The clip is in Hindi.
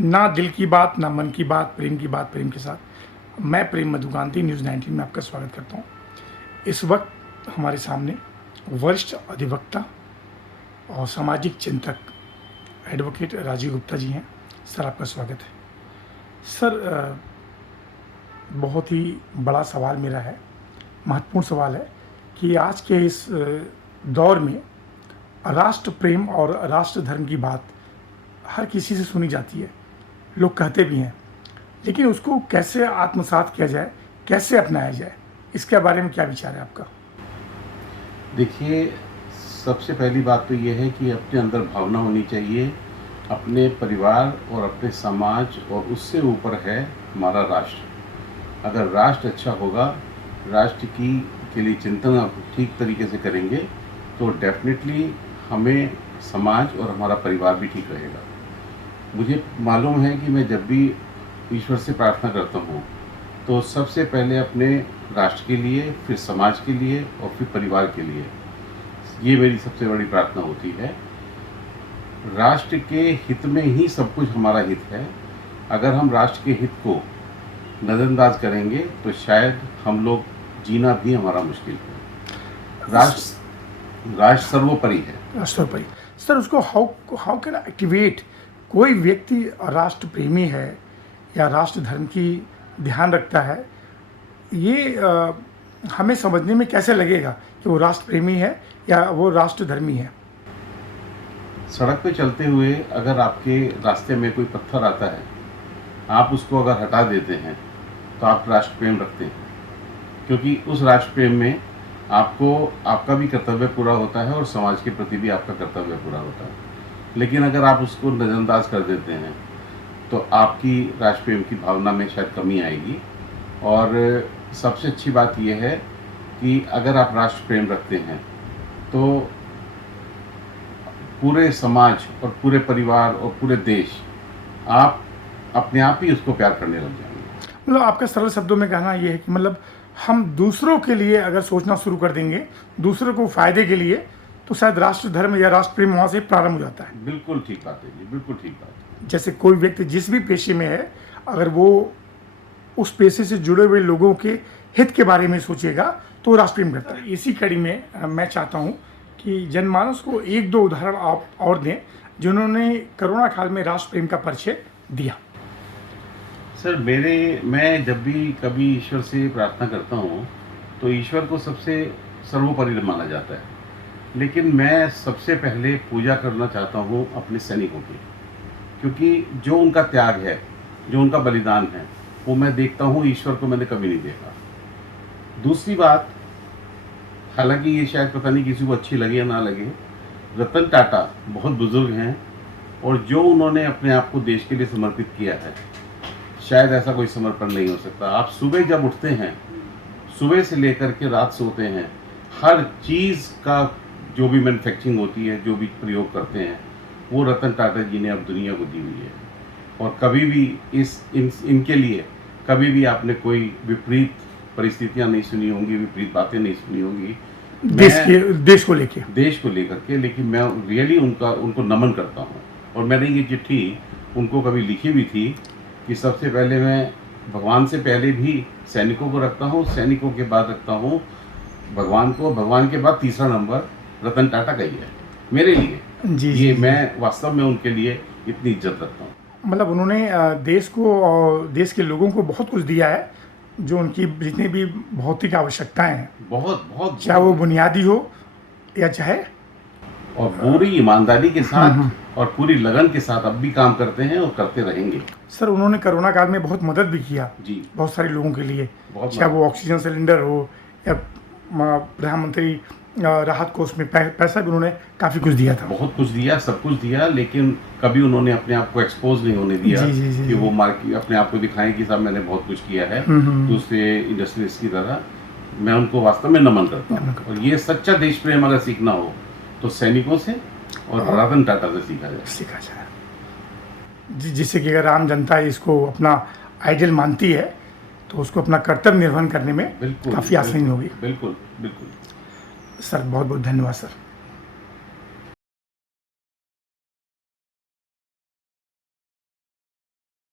ना दिल की बात, ना मन की बात, प्रेम की बात प्रेम के साथ। मैं प्रेम मधुकांति न्यूज़ 19 में आपका स्वागत करता हूँ। इस वक्त हमारे सामने वरिष्ठ अधिवक्ता और सामाजिक चिंतक एडवोकेट राजीव गुप्ता जी हैं। सर, आपका स्वागत है। सर, बहुत ही बड़ा सवाल मेरा है, महत्वपूर्ण सवाल है कि आज के इस दौर में राष्ट्र प्रेम और राष्ट्र धर्म की बात हर किसी से सुनी जाती है, लोग कहते भी हैं, लेकिन उसको कैसे आत्मसात किया जाए, कैसे अपनाया जाए, इसके बारे में क्या विचार है आपका? देखिए, सबसे पहली बात तो ये है कि अपने अंदर भावना होनी चाहिए, अपने परिवार और अपने समाज और उससे ऊपर है हमारा राष्ट्र। अगर राष्ट्र अच्छा होगा, राष्ट्र के लिए चिंतन आप ठीक तरीके से करेंगे तो डेफिनेटली हमें समाज और हमारा परिवार भी ठीक रहेगा। मुझे मालूम है कि मैं जब भी ईश्वर से प्रार्थना करता हूँ तो सबसे पहले अपने राष्ट्र के लिए, फिर समाज के लिए और फिर परिवार के लिए, ये मेरी सबसे बड़ी प्रार्थना होती है। राष्ट्र के हित में ही सब कुछ हमारा हित है। अगर हम राष्ट्र के हित को नज़रअंदाज करेंगे तो शायद हम लोग जीना भी हमारा मुश्किल है। राष्ट्र सर्वोपरि है। राष्ट्रोपरि। सर, उसको हाउ कैन एक्टिवेट? कोई व्यक्ति राष्ट्र प्रेमी है या राष्ट्र धर्म की ध्यान रखता है, ये हमें समझने में कैसे लगेगा कि वो राष्ट्र प्रेमी है या वो राष्ट्र धर्मी है? सड़क पे चलते हुए अगर आपके रास्ते में कोई पत्थर आता है, आप उसको अगर हटा देते हैं तो आप राष्ट्र प्रेम रखते हैं, क्योंकि उस राष्ट्र प्रेम में आपको आपका भी कर्तव्य पूरा होता है और समाज के प्रति भी आपका कर्तव्य पूरा होता है। लेकिन अगर आप उसको नज़रअंदाज कर देते हैं तो आपकी राष्ट्र प्रेम की भावना में शायद कमी आएगी। और सबसे अच्छी बात यह है कि अगर आप राष्ट्र प्रेम रखते हैं तो पूरे समाज और पूरे परिवार और पूरे देश, आप अपने आप ही उसको प्यार करने लग जाएंगे। मतलब आपका सरल शब्दों में कहना ये है कि मतलब हम दूसरों के लिए अगर सोचना शुरू कर देंगे, दूसरों को फायदे के लिए, तो शायद राष्ट्र धर्म या राष्ट्र प्रेम वहाँ से प्रारंभ हो जाता है। बिल्कुल ठीक बात है जी, बिल्कुल ठीक बात है। जैसे कोई व्यक्ति जिस भी पेशे में है, अगर वो उस पेशे से जुड़े हुए लोगों के हित के बारे में सोचेगा तो राष्ट्र प्रेम करता है। इसी कड़ी में मैं चाहता हूँ कि जनमानस को एक दो उदाहरण आप और दें जिन्होंने कोरोना काल में राष्ट्र प्रेम का परिचय दिया। सर, मैं जब भी कभी ईश्वर से प्रार्थना करता हूँ तो ईश्वर को सबसे सर्वोपरि माना जाता है, लेकिन मैं सबसे पहले पूजा करना चाहता हूँ अपने सैनिकों की, क्योंकि जो उनका त्याग है, जो उनका बलिदान है, वो मैं देखता हूँ, ईश्वर को मैंने कभी नहीं देखा। दूसरी बात, हालांकि ये शायद पता नहीं किसी को अच्छी लगे या ना लगे, रतन टाटा बहुत बुजुर्ग हैं और जो उन्होंने अपने आप को देश के लिए समर्पित किया है, शायद ऐसा कोई समर्पण नहीं हो सकता। आप सुबह जब उठते हैं, सुबह से लेकर के रात सोते हैं, हर चीज़ का जो भी मैन्युफैक्चरिंग होती है, जो भी प्रयोग करते हैं, वो रतन टाटा जी ने अब दुनिया को दी हुई है। और कभी भी इनके लिए कभी भी आपने कोई विपरीत परिस्थितियां नहीं सुनी होंगी, विपरीत बातें नहीं सुनी होंगी देश को लेकर के। लेकिन मैं रियली उनको नमन करता हूँ। और मैंने ये चिट्ठी उनको कभी लिखी भी थी कि सबसे पहले मैं भगवान से पहले भी सैनिकों को रखता हूँ, सैनिकों के बाद रखता हूँ भगवान को, भगवान के बाद तीसरा नंबर रतन टाटा का ही है मेरे लिए। जी। मैं वास्तव में उनके लिए इतनी इज्जत रखता हूँ। मतलब उन्होंने देश को और देश के लोगों को बहुत कुछ दिया है, जो उनकी जितनी भी भौतिक आवश्यकताएं हैं, बहुत चाहे वो बुनियादी हो या चाहे, और पूरी ईमानदारी के साथ और पूरी लगन के साथ अब भी काम करते हैं और करते रहेंगे। सर, उन्होंने कोरोना काल में बहुत मदद भी किया जी, बहुत सारे लोगों के लिए, चाहे वो ऑक्सीजन सिलेंडर हो या प्रधानमंत्री राहत कोष में पैसा भी उन्होंने काफ़ी कुछ दिया था। बहुत कुछ दिया, सब कुछ दिया, लेकिन कभी उन्होंने अपने आप को एक्सपोज नहीं होने दिया। जी। कि वो अपने आप को दिखाएं कि साहब मैंने बहुत कुछ किया है दूसरे इंडस्ट्रीज की तरह। मैं उनको वास्तव में नमन करता हूँ। और ये सच्चा देश प्रेम अगर सीखना हो तो सैनिकों से और रतन टाटा से सीखा जाए। जिससे कि अगर आम जनता इसको अपना आइडियल मानती है तो उसको अपना कर्तव्य निर्वहन करने में काफ़ी आसानी होगी। बिल्कुल बिल्कुल। सर, बहुत बहुत धन्यवाद सर।